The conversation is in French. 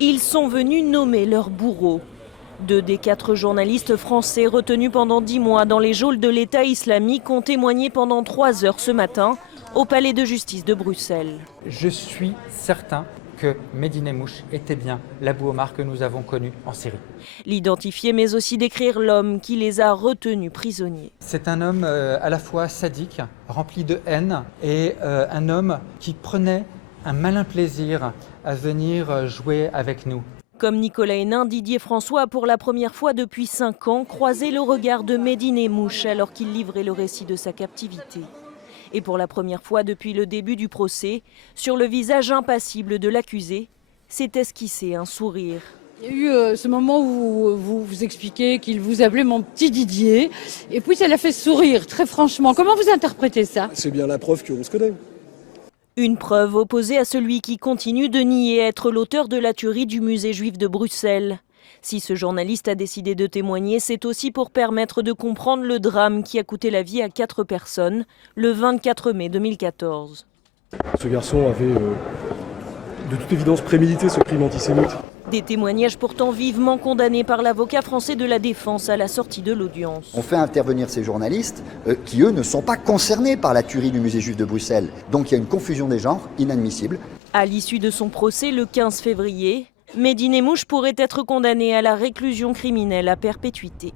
Ils sont venus nommer leurs bourreaux. 2 des 4 journalistes français retenus pendant 10 mois dans les geôles de l'État islamique ont témoigné pendant 3 heures ce matin au palais de justice de Bruxelles. Je suis certain que Mehdi Nemmouche était bien l'Abou Omar que nous avons connu en Syrie. L'identifier mais aussi décrire l'homme qui les a retenus prisonniers. C'est un homme à la fois sadique, rempli de haine, et un homme qui prenait un malin plaisir à venir jouer avec nous. Comme Nicolas Hénin, Didier François a pour la première fois depuis 5 ans croisé le regard de Mehdi Nemmouche alors qu'il livrait le récit de sa captivité. Et pour la première fois depuis le début du procès, sur le visage impassible de l'accusé, s'est esquissé un sourire. Il y a eu ce moment où vous expliquez qu'il vous appelait mon petit Didier, et puis ça l'a fait sourire, très franchement. Comment vous interprétez ça? C'est bien la preuve qu'on se connaît. Une preuve opposée à celui qui continue de nier être l'auteur de la tuerie du musée juif de Bruxelles. Si ce journaliste a décidé de témoigner, c'est aussi pour permettre de comprendre le drame qui a coûté la vie à 4 personnes le 24 mai 2014. Ce garçon avait de toute évidence prémédité ce crime antisémite. Des témoignages pourtant vivement condamnés par l'avocat français de la défense à la sortie de l'audience. On fait intervenir ces journalistes qui, eux, ne sont pas concernés par la tuerie du musée juif de Bruxelles. Donc il y a une confusion des genres inadmissible. À l'issue de son procès le 15 février, Mehdi Nemmouche pourrait être condamné à la réclusion criminelle à perpétuité.